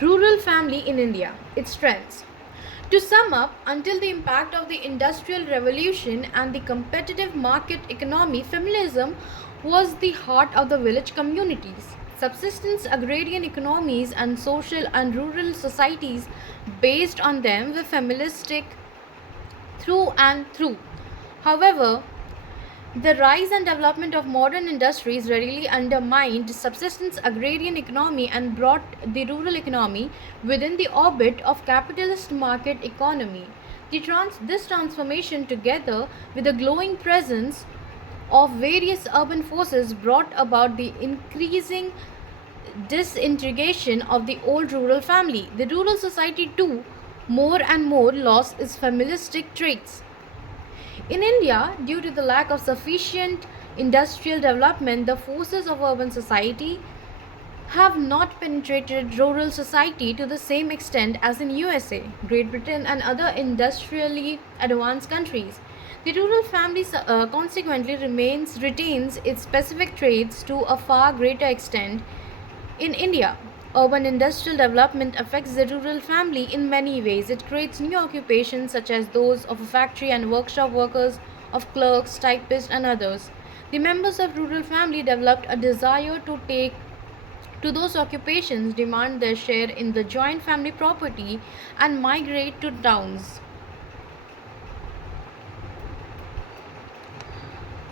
Rural family in India, its strengths. To sum up, until the impact of the Industrial Revolution and the competitive market economy, familism was the heart of the village communities. Subsistence agrarian economies and social and rural societies based on them were familistic through and through. However, the rise and development of modern industries really undermined subsistence agrarian economy and brought the rural economy within the orbit of capitalist market economy. This transformation, together with the glowing presence of various urban forces, brought about the increasing disintegration of the old rural family. The rural society, too, more and more lost its familistic traits. In India, due to the lack of sufficient industrial development, the forces of urban society have not penetrated rural society to the same extent as in USA, Great Britain and other industrially advanced countries. The rural family consequently retains its specific traits to a far greater extent in India. Urban industrial development affects the rural family in many ways. It creates new occupations such as those of factory and workshop workers, of clerks, typists, and others. The members of rural family developed a desire to take to those occupations, demand their share in the joint family property, and migrate to towns.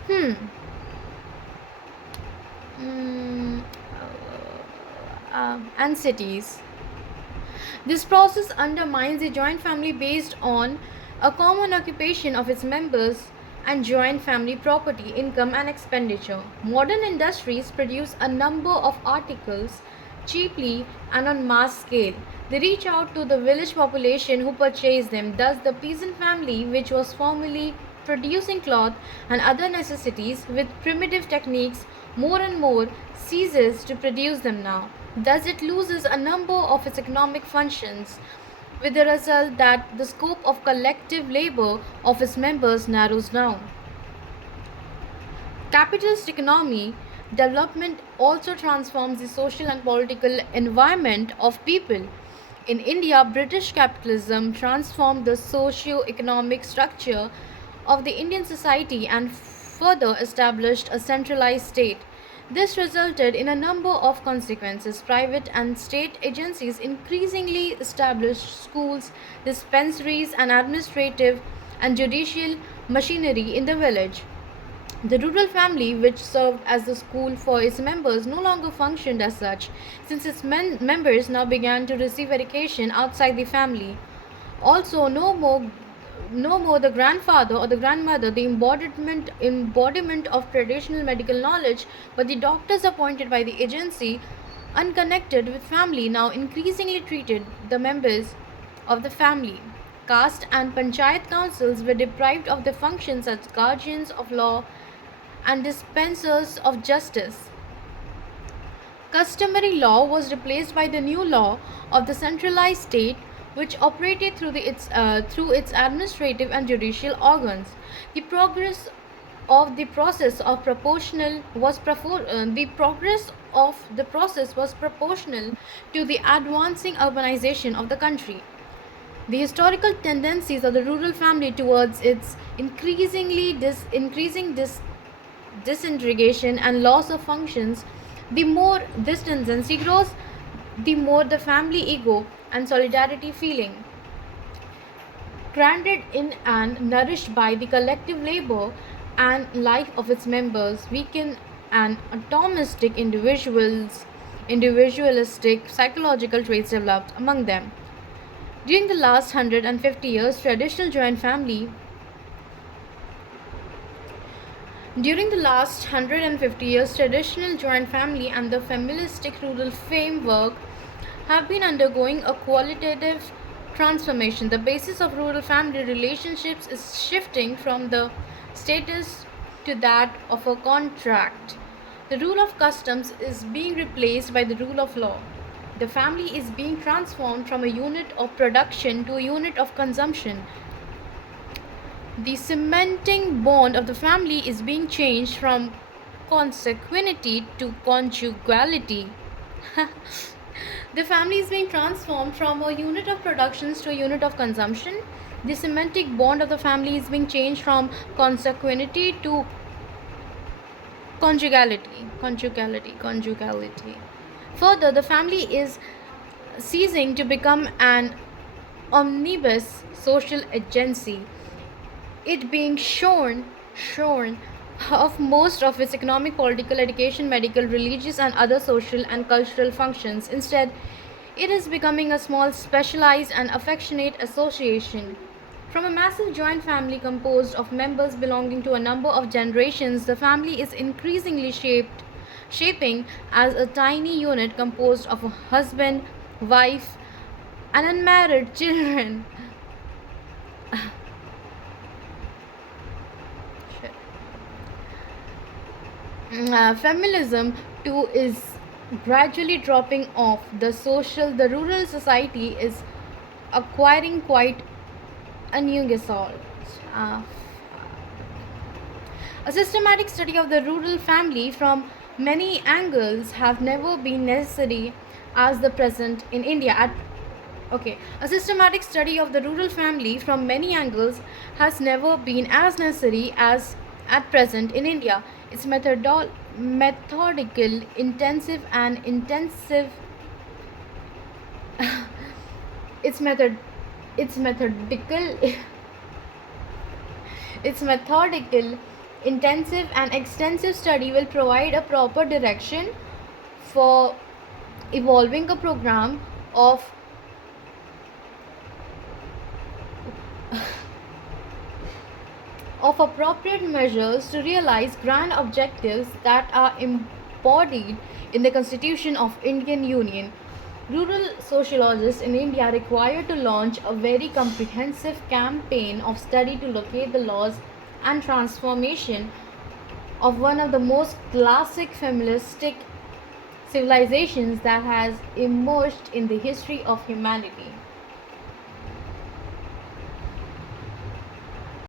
Hmm. Mm, and cities. This process undermines the joint family based on a common occupation of its members and joint family property, income, and expenditure. Modern industries produce a number of articles cheaply and on mass scale. They reach out to the village population who purchase them. Thus, the peasant family, which was formerly producing cloth and other necessities with primitive techniques, more and more ceases to produce them now. Thus, it loses a number of its economic functions, with the result that the scope of collective labor of its members narrows down. Capitalist economy development also transforms the social and political environment of people. In India, British capitalism transformed the socio-economic structure of the Indian society and further established a centralized state. This resulted in a number of consequences. Private and state agencies increasingly established schools, dispensaries, and administrative and judicial machinery in the village. The rural family, which served as the school for its members, no longer functioned as such, since its members now began to receive education outside the family. Also, no more the grandfather or the grandmother, the embodiment of traditional medical knowledge, but the doctors appointed by the agency, unconnected with family, now increasingly treated the members of the family. Caste and panchayat councils were deprived of their functions as guardians of law and dispensers of justice. Customary law was replaced by the new law of the centralized state, which operated through its administrative and judicial organs. The progress of the process of proportional was the progress of the process was proportional to the advancing urbanization of the country. The historical tendencies of the rural family towards its disintegration and loss of functions, the more this tendency grows, the more the family ego and solidarity feeling, grounded in and nourished by the collective labor and life of its members, weaken and atomistic individualistic psychological traits developed among them. During the last 150 years, during the last 150 years, traditional joint family and the familistic rural framework have been undergoing a qualitative transformation. The basis of rural family relationships is shifting from the status to that of a contract. The rule of customs is being replaced by the rule of law. The family is being transformed from a unit of production to a unit of consumption. The cementing bond of the family is being changed from consanguinity to conjugality. The family is being transformed from a unit of productions to a unit of consumption. The semantic bond of the family is being changed from consanguinity to conjugality. Further, the family is ceasing to become an omnibus social agency, it being shorn of most of its economic, political, education, medical, religious, and other social and cultural functions. Instead, it is becoming a small, specialized, and affectionate association. From a massive joint family composed of members belonging to a number of generations, the family is increasingly shaping as a tiny unit composed of a husband, wife, and unmarried children. Feminism too is gradually dropping off. The rural society is acquiring quite a new assault. Uh, a systematic study of the rural family from many angles have never been necessary as the present in India. A systematic study of the rural family from many angles has never been as necessary as at present in India. Its methodical, its method, its methodical, its methodical, intensive and extensive study will provide a proper direction for evolving a program of appropriate measures to realize grand objectives that are embodied in the Constitution of Indian Union. Rural sociologists in India are required to launch a very comprehensive campaign of study to locate the laws and transformation of one of the most classic feministic civilizations that has emerged in the history of humanity.